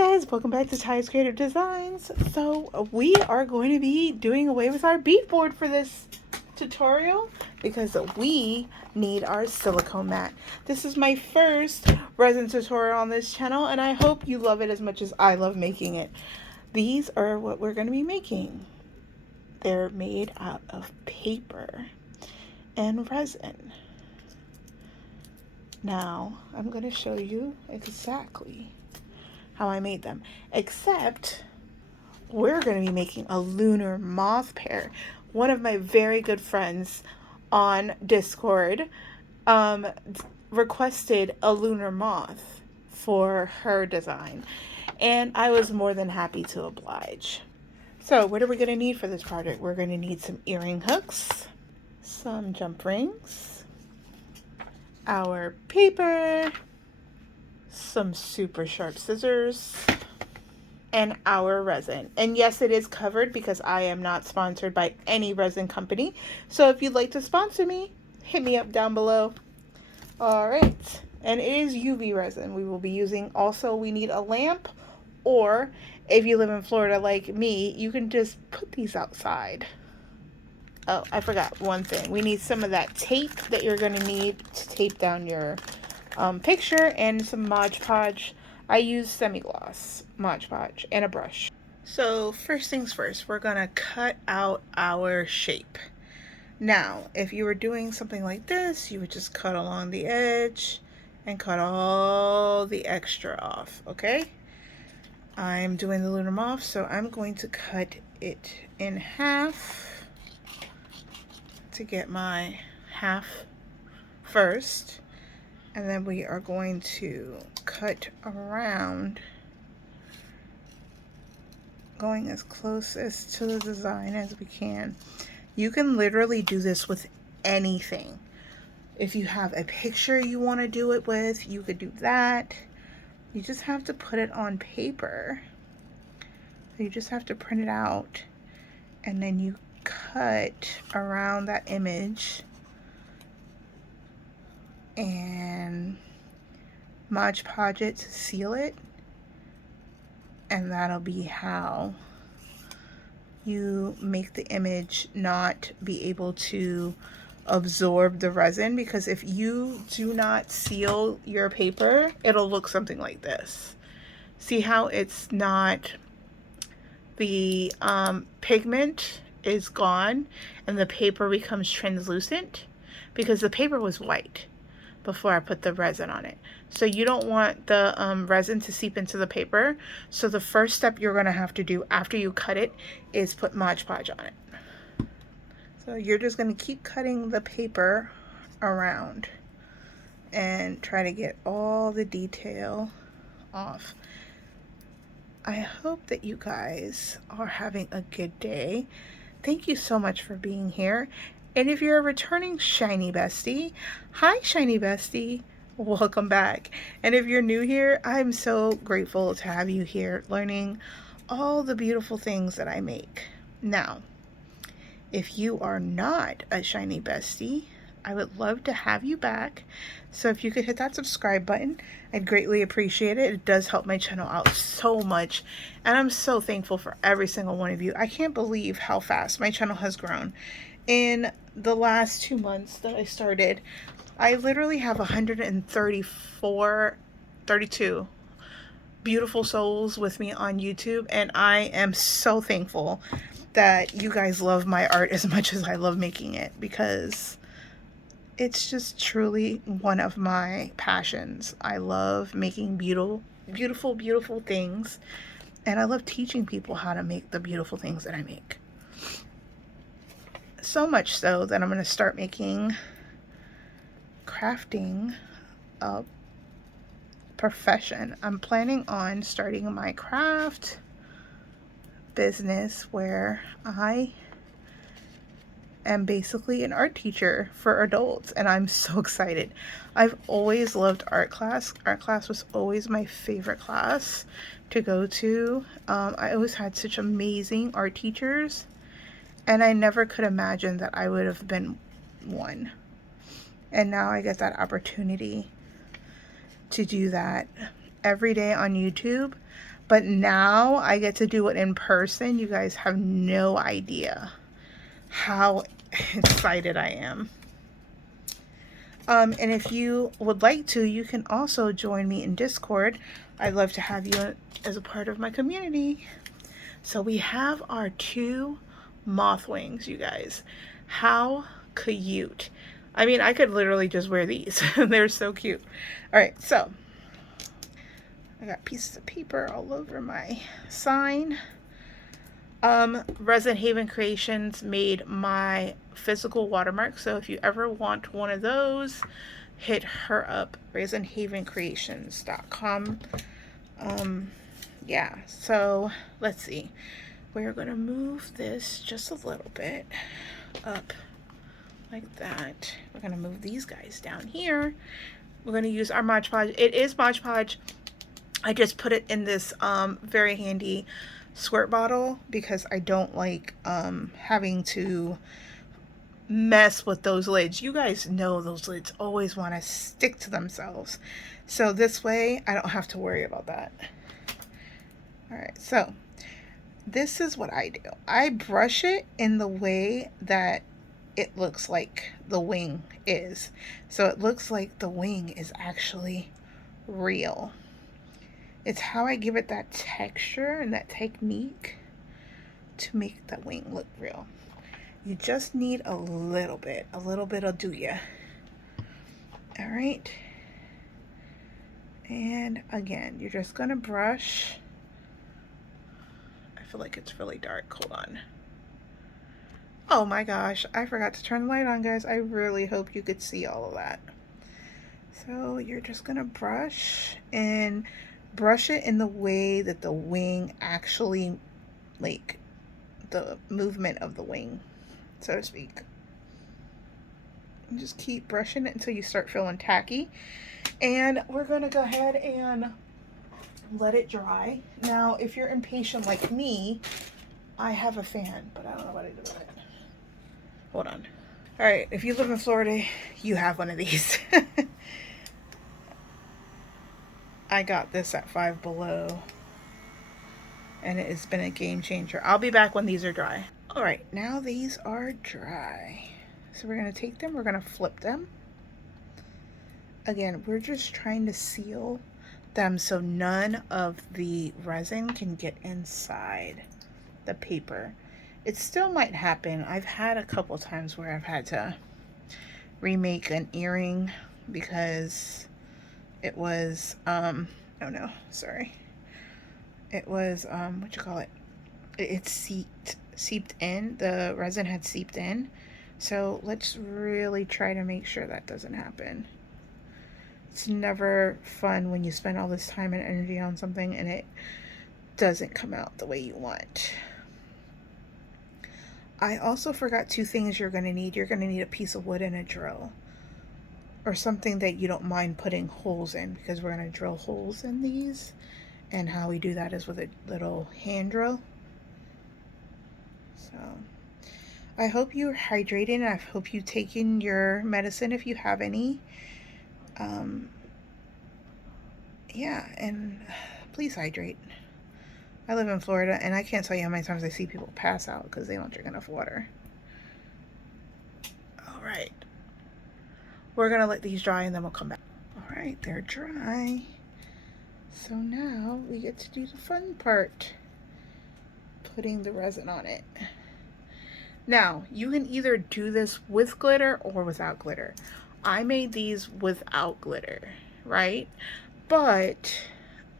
Guys, welcome back to Tys Creative Designs. So we are going to be doing away with our bead board for this tutorial because we need our silicone mat. This is my first resin tutorial on this channel and I hope you love it as much as I love making it. These are what we're going to be making. They're made out of paper and resin. Now I'm going to show you exactly how I made them, except we're going to be making a lunar moth pair. One of my very good friends on Discord requested a lunar moth for her design, and I was more than happy to oblige. So what are we going to need for this project? We're going to need some earring hooks, some jump rings, our paper, some super sharp scissors, and our resin. And yes, it is covered because I am not sponsored by any resin company. So if you'd like to sponsor me, hit me up down below. All right. And it is UV resin we will be using. Also, we need a lamp, or if you live in Florida like me, you can just put these outside. Oh, I forgot one thing. We need some of that tape that you're going to need to tape down your picture, and some Modpod. I use semigloss, Modpod, and a brush. So first things first, we're gonna cut out our shape. Now, if you were doing something like this, you would just cut along the edge and cut all the extra off, okay? I'm doing the lunar moth, so I'm going to cut it in half to get my half first. And then we are going to cut around, going as close as to the design as we can. You can literally do this with anything. If you have a picture you want to do it with, you could do that. You just have to put it on paper. You just have to print it out, and then you cut around that image and Modpod it to seal it, and that'll be how you make the image not be able to absorb the resin, because if you do not seal your paper, it'll look something like this. See how it's not, the pigment is gone and the paper becomes translucent because the paper was white before I put the resin on it. So you don't want the resin to seep into the paper. So the first step you're gonna have to do after you cut it is put Modpod on it. So you're just gonna keep cutting the paper around and try to get all the detail off. I hope that you guys are having a good day. Thank you so much for being here. And if you're a returning Shiny Bestie, hi Shiny Bestie, welcome back. And if you're new here, I'm so grateful to have you here learning all the beautiful things that I make. Now, if you are not a Shiny Bestie, I would love to have you back. So if you could hit that subscribe button, I'd greatly appreciate it. It does help my channel out so much. And I'm so thankful for every single one of you. I can't believe how fast my channel has grown. In the last 2 months that I started, I literally have 32 beautiful souls with me on YouTube, and I am so thankful that you guys love my art as much as I love making it, because it's just truly one of my passions. I love making beautiful things, and I love teaching people how to make the beautiful things that I make. So much so that I'm going to start making crafting a profession. I'm planning on starting my craft business where I am basically an art teacher for adults, and I'm so excited. I've always loved art class. Art class was always my favorite class to go to. I always had such amazing art teachers, and I never could imagine that I would have been one. And now I get that opportunity to do that every day on YouTube. but now I get to do it in person. You guys have no idea how excited I am. And if you would like to, you can also join me in Discord. I'd love to have you as a part of my community. So we have our 2 moth wings, you guys. How cute. I mean, I could literally just wear these. They're so cute. All right, so I got pieces of paper all over my sign. Resin Haven Creations made my physical watermark, so if you ever want one of those, hit her up, resinhavencreations.com. Yeah, so let's see. We're gonna move this just a little bit up like that. We're gonna move these guys down here. We're gonna use our Modpod. It is Modpod. I just put it in this very handy squirt bottle because I don't like having to mess with those lids. You guys know those lids always want to stick to themselves. So this way I don't have to worry about that. All right, so this is what I do. I brush it in the way that it looks like the wing is. So it looks like the wing is actually real. It's how I give it that texture and that technique to make the wing look real. You just need a little bit will do ya. All right. And again, you're just gonna brush. I feel like it's really dark, hold on. Oh my gosh, I forgot to turn the light on, guys. I really hope you could see all of that. So you're just gonna brush and brush it in the way that the wing actually, like the movement of the wing, so to speak. And just keep brushing it until you start feeling tacky. And we're gonna go ahead and let it dry. Now, if you're impatient like me, I have a fan, but I don't know what to do with it. Hold on. All right, if you live in Florida, you have one of these. I got this at Five Below, and it has been a game changer. I'll be back when these are dry. All right, now these are dry. So we're gonna take them, we're gonna flip them. Again, we're just trying to seal them so none of the resin can get inside the paper. It still might happen. I've had a couple times where I've had to remake an earring because it was, oh no, sorry. It was, what you call it? It seeped in, the resin had seeped in. So let's really try to make sure that doesn't happen. It's never fun when you spend all this time and energy on something and it doesn't come out the way you want. I also forgot 2 things you're going to need. You're going to need a piece of wood and a drill, or something that you don't mind putting holes in, because we're going to drill holes in these, and how we do that is with a little hand drill. So I hope you're hydrating. I hope you've taken your medicine if you have any. Yeah, and please hydrate. I live in Florida, and I can't tell you how many times I see people pass out because they don't drink enough water. All right. We're going to let these dry, and then we'll come back. All right, they're dry. So now we get to do the fun part, putting the resin on it. Now, you can either do this with glitter or without glitter. I made these without glitter, right? But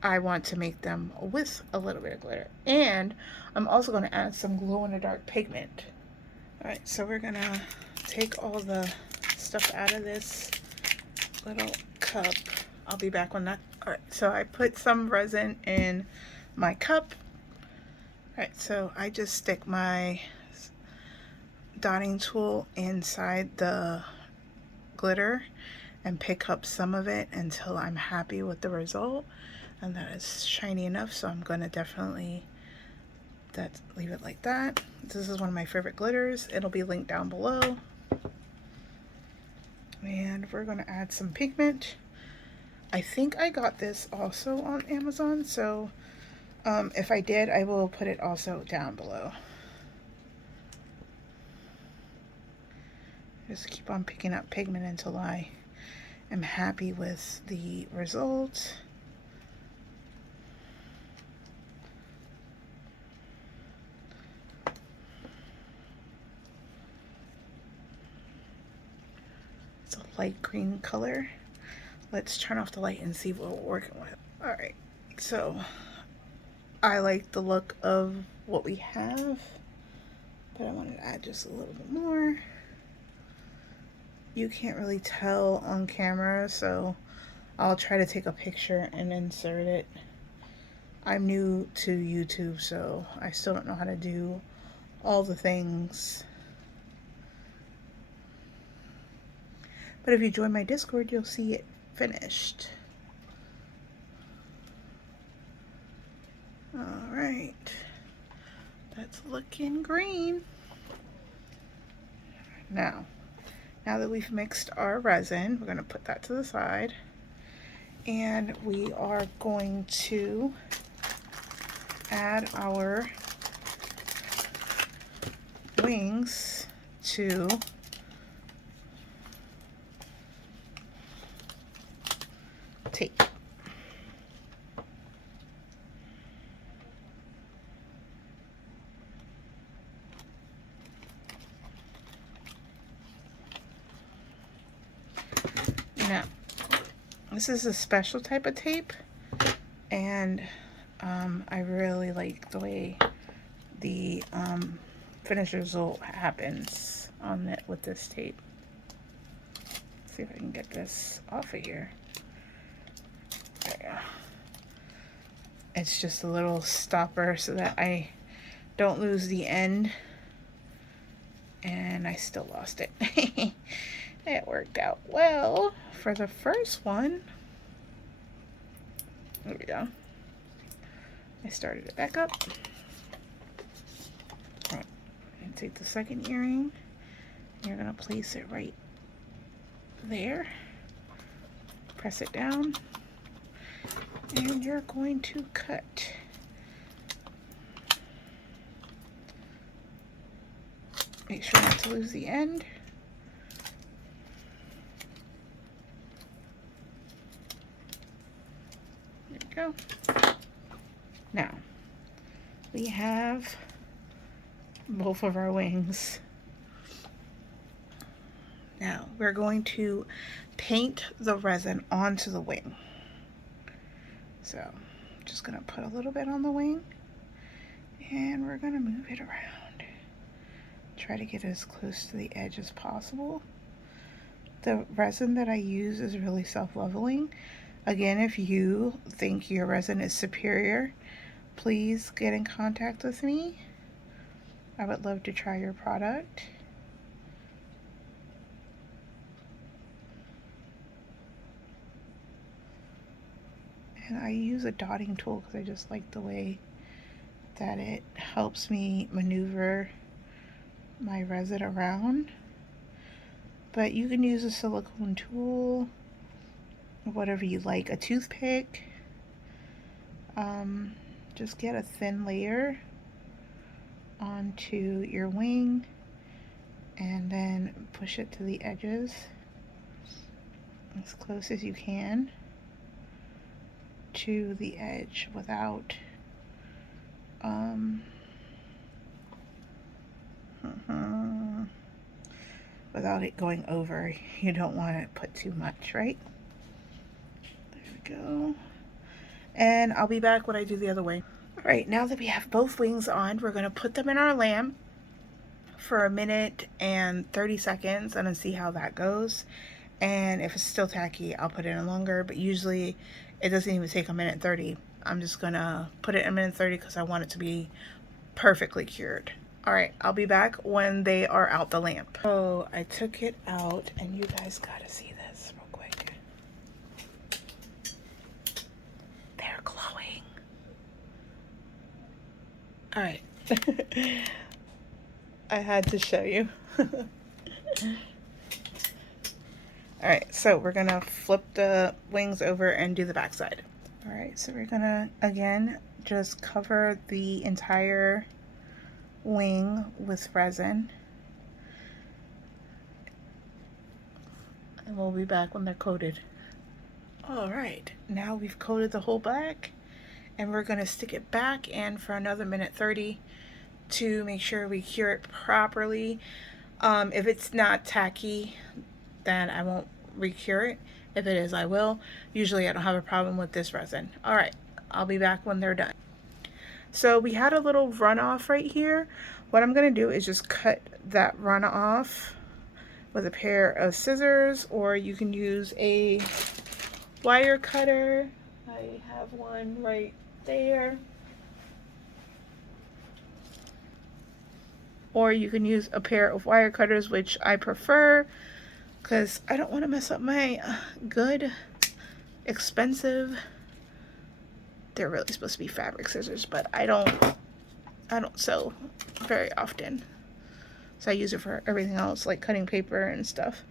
I want to make them with a little bit of glitter. And I'm also going to add some glow-in-the-dark pigment. All right, so we're going to take all the stuff out of this little cup. I'll be back when that. All right, so I put some resin in my cup. All right, so I just stick my dotting tool inside the glitter and pick up some of it until I'm happy with the result. And that is shiny enough, so I'm going to definitely leave it like that. This is one of my favorite glitters. It'll be linked down below. And we're going to add some pigment. I think I got this also on Amazon, so If I did, I will put it also down below. Just keep on picking up pigment until I am happy with the result. It's a light green color. Let's turn off the light and see what we're working with. All right, so I like the look of what we have, but I wanted to add just a little bit more. You can't really tell on camera, so I'll try to take a picture and insert it. I'm new to YouTube, so I still don't know how to do all the things. But if you join my Discord, you'll see it finished. All right, that's looking green. Now that we've mixed our resin, we're going to put that to the side, and we are going to add our wings to tape. Now, this is a special type of tape, and I really like the way the finished result happens on it with this tape. Let's see if I can get this off of here. There we go. It's just a little stopper so that I don't lose the end, and I still lost it. It worked out well for the first one. There we go. I started it back up. All right, and take the second earring. You're gonna place it right there. Press it down, and you're going to cut. Make sure not to lose the end. Go. Now we have both of our wings. Now we're going to paint the resin onto the wing. So I'm just gonna put a little bit on the wing, and we're gonna move it around. Try to get as close to the edge as possible. The resin that I use is really self-leveling. Again, if you think your resin is superior, please get in contact with me. I would love to try your product. And I use a dotting tool because I just like the way that it helps me maneuver my resin around. But you can use a silicone tool, whatever you like, a toothpick. Just get a thin layer onto your wing and then push it to the edges as close as you can to the edge without without it going over. You don't want to put too much, right? There we go. And I'll be back when I do the other way. All right, now that we have both wings on, we're going to put them in our lamp for 1 minute and 30 seconds and then see how that goes. And if it's still tacky, I'll put it in longer, but usually it doesn't even take 1 minute 30. I'm just gonna put it in 1 minute 30 because I want it to be perfectly cured. All right, I'll be back when they are out the lamp. So I took it out, and you guys gotta see this real quick. They're glowing. All right. I had to show you. All right, so we're gonna flip the wings over and do the back side. All right, so we're gonna, again, just cover the entire wing with resin. And we'll be back when they're coated. All right, now we've coated the whole back, and we're gonna stick it back in for another minute 30 to make sure we cure it properly. If it's not tacky, then I won't re-cure it. If it is, I will. Usually I don't have a problem with this resin. All right, I'll be back when they're done. So we had a little runoff right here. What I'm gonna do is just cut that runoff with a pair of scissors, or you can use a wire cutter. I have one right there. Or you can use a pair of wire cutters, which I prefer because I don't want to mess up my good, expensive, they're really supposed to be fabric scissors, but I don't sew very often. So I use it for everything else, like cutting paper and stuff.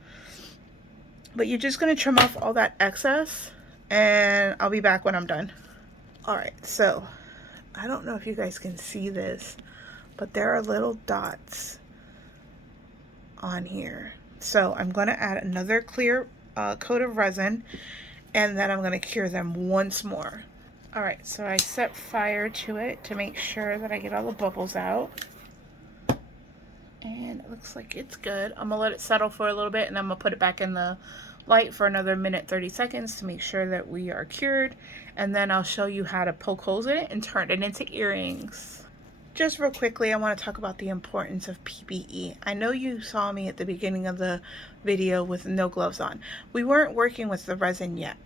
But you're just going to trim off all that excess, and I'll be back when I'm done. All right, so I don't know if you guys can see this, but there are little dots on here. So I'm going to add another clear coat of resin, and then I'm going to cure them once more. All right, so I set fire to it to make sure that I get all the bubbles out. And it looks like it's good. I'm gonna let it settle for a little bit, and I'm gonna put it back in the light for another minute 30 seconds to make sure that we are cured, and then I'll show you how to poke holes in it and turn it into earrings. Just real quickly, I want to talk about the importance of PPE. I know you saw me at the beginning of the video with no gloves on. We weren't working with the resin yet.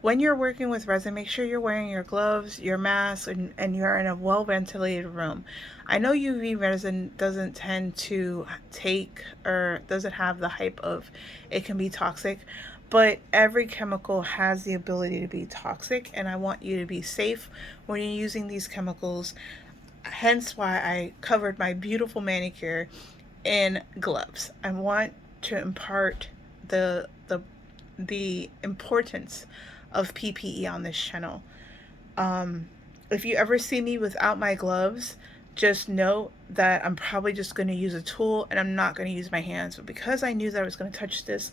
When you're working with resin, make sure you're wearing your gloves, your mask, and you're in a well-ventilated room. I know UV resin doesn't tend to take, or doesn't have the hype of it can be toxic, but every chemical has the ability to be toxic, and I want you to be safe when you're using these chemicals. Hence why I covered my beautiful manicure in gloves. I want to impart the importance of PPE on this channel. If you ever see me without my gloves, just know that I'm probably just going to use a tool and I'm not going to use my hands. But because I knew that I was going to touch this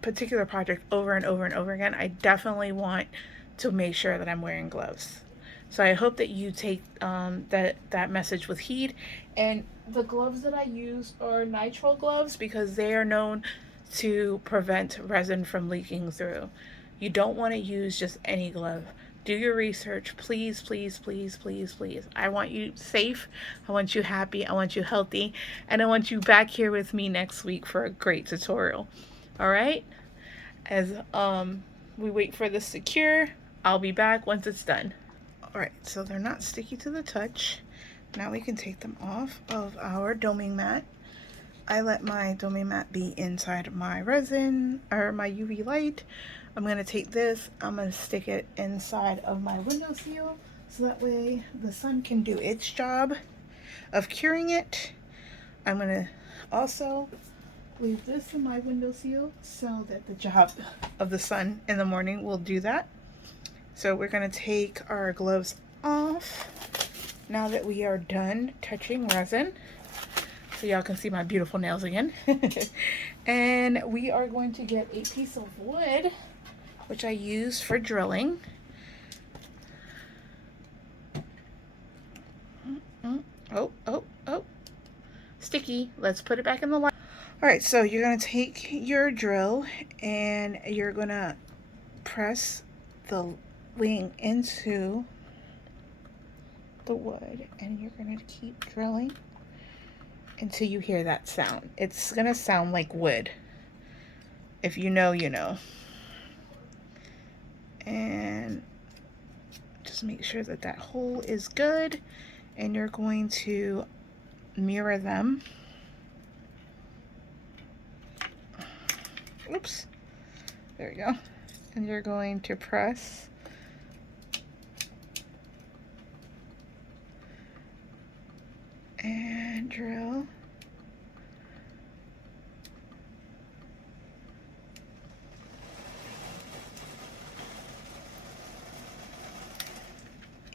particular project over and over and over again, I definitely want to make sure that I'm wearing gloves. So I hope that you take that message with heed. And the gloves that I use are nitrile gloves because they are known to prevent resin from leaking through. You don't want to use just any glove. Do your research, please, please, please, please, please. I want you safe, I want you happy, I want you healthy, and I want you back here with me next week for a great tutorial. All right? As we wait for this to cure, I'll be back once it's done. All right, so they're not sticky to the touch. Now we can take them off of our doming mat. I let my doming mat be inside my resin or my UV light. I'm gonna take this, I'm gonna stick it inside of my windowsill so that way the sun can do its job of curing it. I'm gonna also leave this in my windowsill so that the job of the sun in the morning will do that. So we're gonna take our gloves off now that we are done touching resin. So y'all can see my beautiful nails again. And we are going to get a piece of wood, which I use for drilling. Oh, sticky. Let's put it back in the light. All right, so you're gonna take your drill and you're gonna press the wing into the wood, and you're gonna keep drilling until you hear that sound. It's gonna sound like wood. If you know, you know. And just make sure that that hole is good, and you're going to mirror them. Oops. There we go. And you're going to press and drill.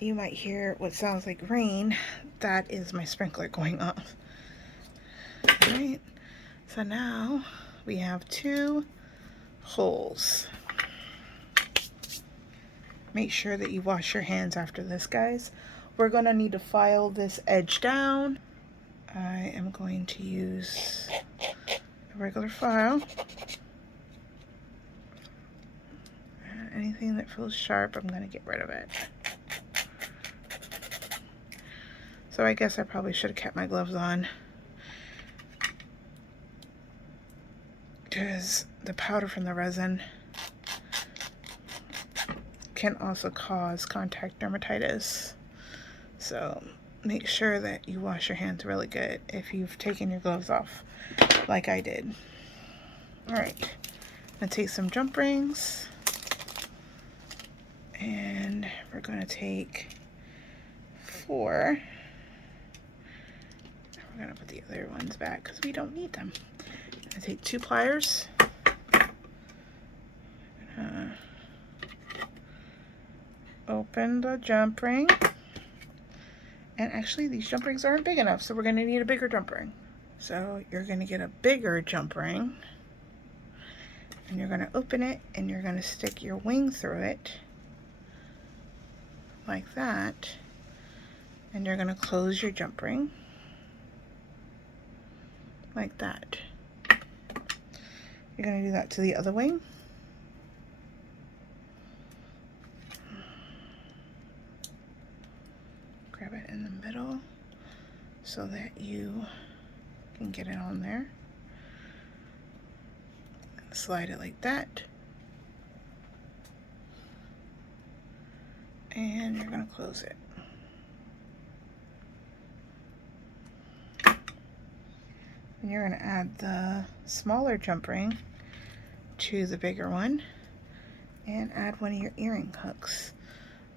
You might hear what sounds like rain. That is my sprinkler going off. All right, so now we have 2 holes. Make sure that you wash your hands after this, guys. We're gonna need to file this edge down. I am going to use a regular file. Anything that feels sharp, I'm gonna get rid of it. So I guess I probably should have kept my gloves on, because the powder from the resin can also cause contact dermatitis. So make sure that you wash your hands really good if you've taken your gloves off like I did. All right, I'm gonna take some jump rings, and we're gonna take 4. We're gonna put the other ones back because we don't need them. I'm gonna take 2 pliers. Open the jump ring. And actually these jump rings aren't big enough, so we're gonna need a bigger jump ring. So you're gonna get a bigger jump ring, and you're gonna open it, and you're gonna stick your wing through it like that, and you're gonna close your jump ring like that. You're gonna do that to the other wing. Grab it in the middle so that you can get it on there. Slide it like that. And you're gonna close it. And you're gonna add the smaller jump ring to the bigger one and add one of your earring hooks.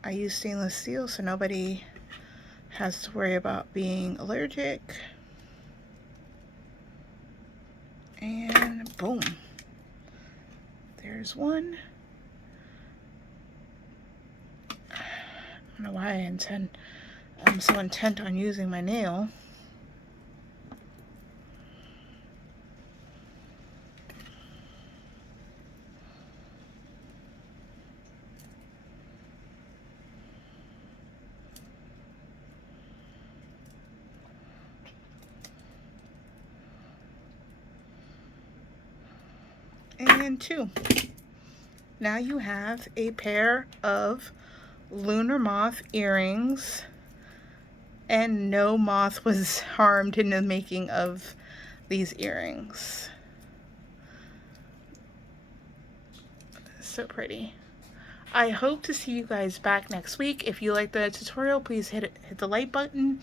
I use stainless steel so nobody has to worry about being allergic. And boom, there's one. I don't know why I'm so intent on using my nail. And 2. Now you have a pair of lunar moth earrings, and no moth was harmed in the making of these earrings. So pretty. I hope to see you guys back next week. If you like the tutorial, please hit the like button.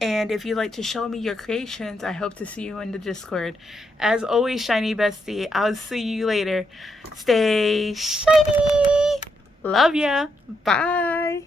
And if you'd like to show me your creations, I hope to see you in the Discord. As always, shiny bestie, I'll see you later. Stay shiny. Love ya. Bye.